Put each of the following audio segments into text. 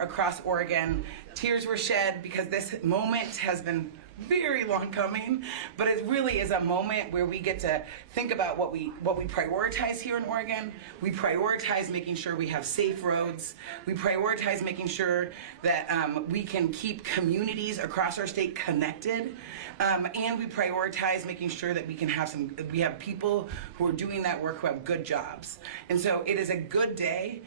across Oregon. Tears were shed because this moment has been very long coming, but it really is a moment where we get to think about what we prioritize here in Oregon. We prioritize making sure we have safe roads. We prioritize making sure that we can keep communities across our state connected, and we prioritize making sure that we have people who are doing that work who have good jobs. And so it is a good day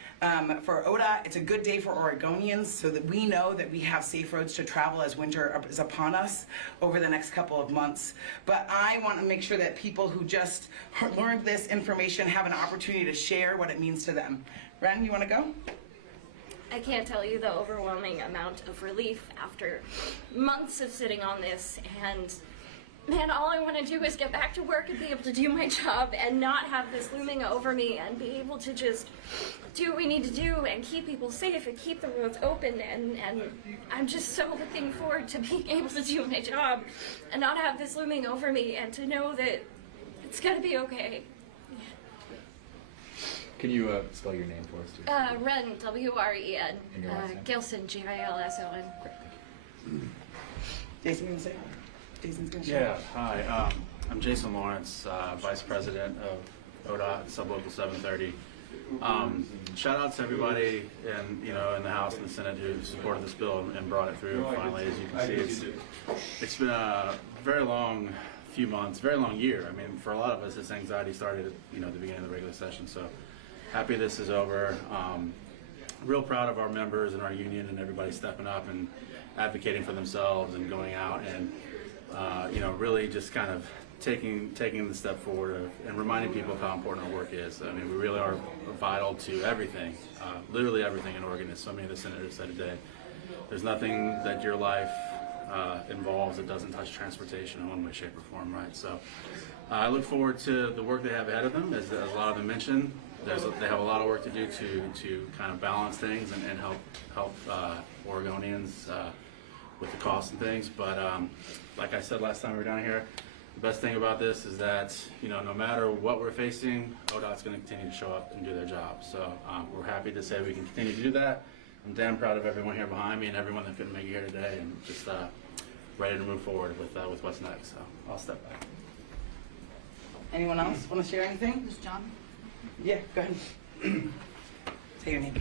for ODOT. It's a good day for Oregonians, so that we know that we have safe roads to travel as winter is upon us over the next couple of months. But I want to make sure that people who just learned this information have an opportunity to share what it means to them. Ren, you want to go? I can't tell you the overwhelming amount of relief after months of sitting on this, and man, all I want to do is get back to work and be able to do my job and not have this looming over me, and be able to just do what we need to do and keep people safe and keep the roads open, and I'm just so looking forward to being able to do my job and not have this looming over me, and to know that it's gonna be okay. Can you spell your name for us, too? Ren, W-R-E-N, And your last name? Gilson, G-I-L-S-O-N. Jason, you want to say? Jason's going to share. Yeah, hi. I'm Jason Lawrence, Vice President of ODOT, Sublocal 730. Shout out to everybody in the House and the Senate who supported this bill and brought it through finally. As you can see, it's been a very long few months, very long year. I mean, for a lot of us, this anxiety started at the beginning of the regular session. So happy this is over. Real proud of our members and our union and everybody stepping up and advocating for themselves and going out and really just kind of taking the step forward and reminding people of how important our work is. I mean, we really are vital to everything, literally everything in Oregon, as so many of the senators said today. There's nothing that your life involves that doesn't touch transportation in one way, shape, or form, right? So I look forward to the work they have ahead of them. As a lot of them mentioned, they have a lot of work to do to kind of balance things and help Oregonians with the costs and things. But like I said last time we were down here, the best thing about this is that no matter what we're facing, ODOT's going to continue to show up and do their job. So we're happy to say we can continue to do that. I'm damn proud of everyone here behind me and everyone that couldn't make it here today, and just ready to move forward with what's next. So I'll step back. Anyone else want to share anything? This is John. Yeah, go ahead. Say your name.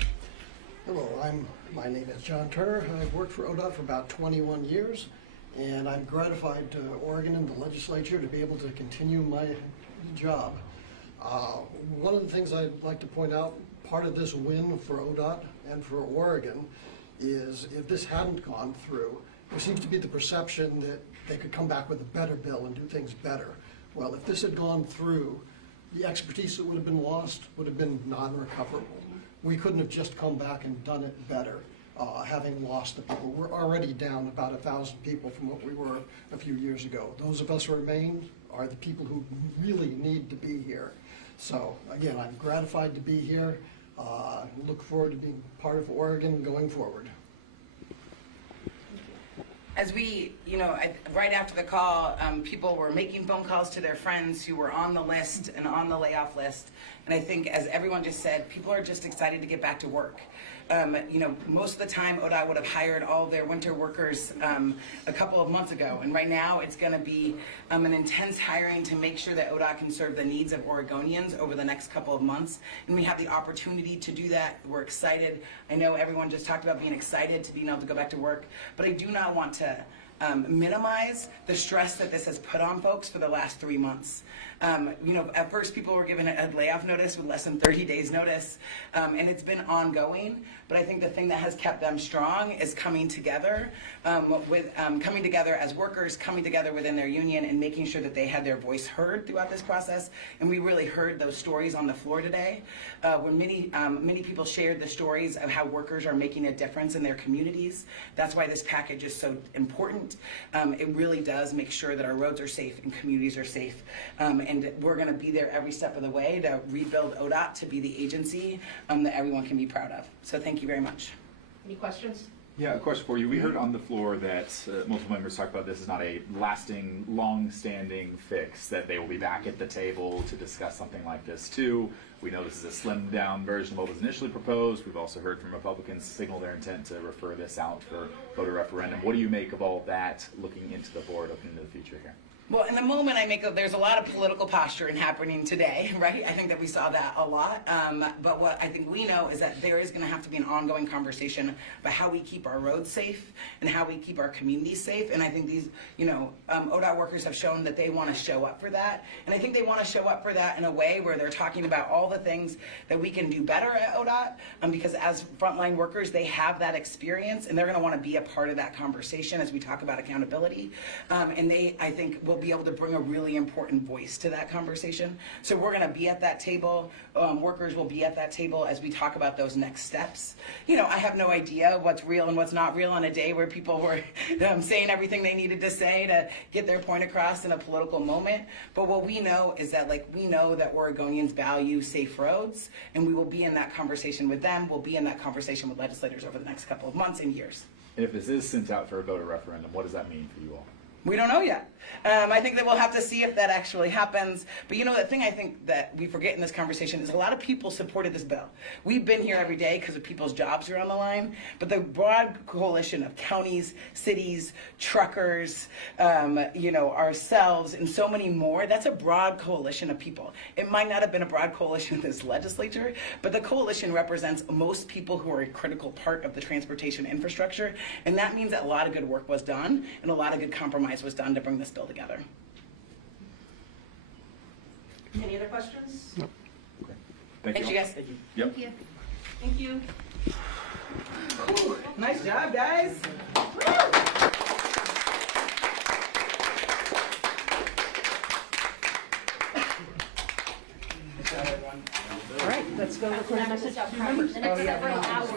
Hello, my name is John Turner. I've worked for ODOT for about 21 years, and I'm gratified to Oregon and the legislature to be able to continue my job. One of the things I'd like to point out, part of this win for ODOT and for Oregon is if this hadn't gone through, there seems to be the perception that they could come back with a better bill and do things better. Well, if this had gone through, the expertise that would have been lost would have been non-recoverable. We couldn't have just come back and done it better, having lost the people. We're already down about 1,000 people from what we were a few years ago. Those of us who remain are the people who really need to be here. So again, I'm gratified to be here. Look forward to being part of Oregon going forward. As we, right after the call, people were making phone calls to their friends who were on the list and on the layoff list. And I think, as everyone just said, people are just excited to get back to work. Most of the time, ODOT would have hired all their winter workers a couple of months ago. And right now, it's going to be an intense hiring to make sure that ODOT can serve the needs of Oregonians over the next couple of months. And we have the opportunity to do that. We're excited. I know everyone just talked about being excited to being able to go back to work, but I do not want to minimize the stress that this has put on folks for the last 3 months. At first people were given a layoff notice with less than 30 days notice, and it's been ongoing. But I think the thing that has kept them strong is coming together coming together as workers, coming together within their union, and making sure that they had their voice heard throughout this process. And we really heard those stories on the floor today, where many people shared the stories of how workers are making a difference in their communities. That's why this package is so important. It really does make sure that our roads are safe and communities are safe. And we're going to be there every step of the way to rebuild ODOT to be the agency that everyone can be proud of. So thank you very much. Any questions? Yeah, a question for you. We heard on the floor that multiple members talk about this is not a lasting, long-standing fix, that they will be back at the table to discuss something like this too. We know this is a slimmed-down version of what was initially proposed. We've also heard from Republicans signal their intent to refer this out for voter referendum. What do you make of all that, looking into the board, looking into the future here? Well, in the moment there's a lot of political posturing happening today, right? I think that we saw that a lot. But what I think we know is that there is going to have to be an ongoing conversation about how we keep our roads safe and how we keep our communities safe. And I think these, ODOT workers have shown that they want to show up for that. And I think they want to show up for that in a way where they're talking about all the things that we can do better at ODOT, because as frontline workers, they have that experience and they're going to want to be a part of that conversation as we talk about accountability. And they, I think, will be able to bring a really important voice to that conversation. So we're going to be at that table. Workers will be at that table as we talk about those next steps. I have no idea what's real and what's not real on a day where people were saying everything they needed to say to get their point across in a political moment. But what we know is that, we know that Oregonians value safe roads, and we will be in that conversation with them. We'll be in that conversation with legislators over the next couple of months and years. And if this is sent out for a voter referendum, what does that mean for you all? We don't know yet. I think that we'll have to see if that actually happens. But the thing I think that we forget in this conversation is a lot of people supported this bill. We've been here every day because of people's jobs are on the line. But the broad coalition of counties, cities, truckers, ourselves, and so many more, that's a broad coalition of people. It might not have been a broad coalition in this legislature, but the coalition represents most people who are a critical part of the transportation infrastructure. And that means that a lot of good work was done and a lot of good compromise was done to bring this bill together. Any other questions? No. Okay. Thanks, you guys. Thank you. Yep. Thank you. Whew, nice job, guys. All right, let's go record a message to members. The next several hours.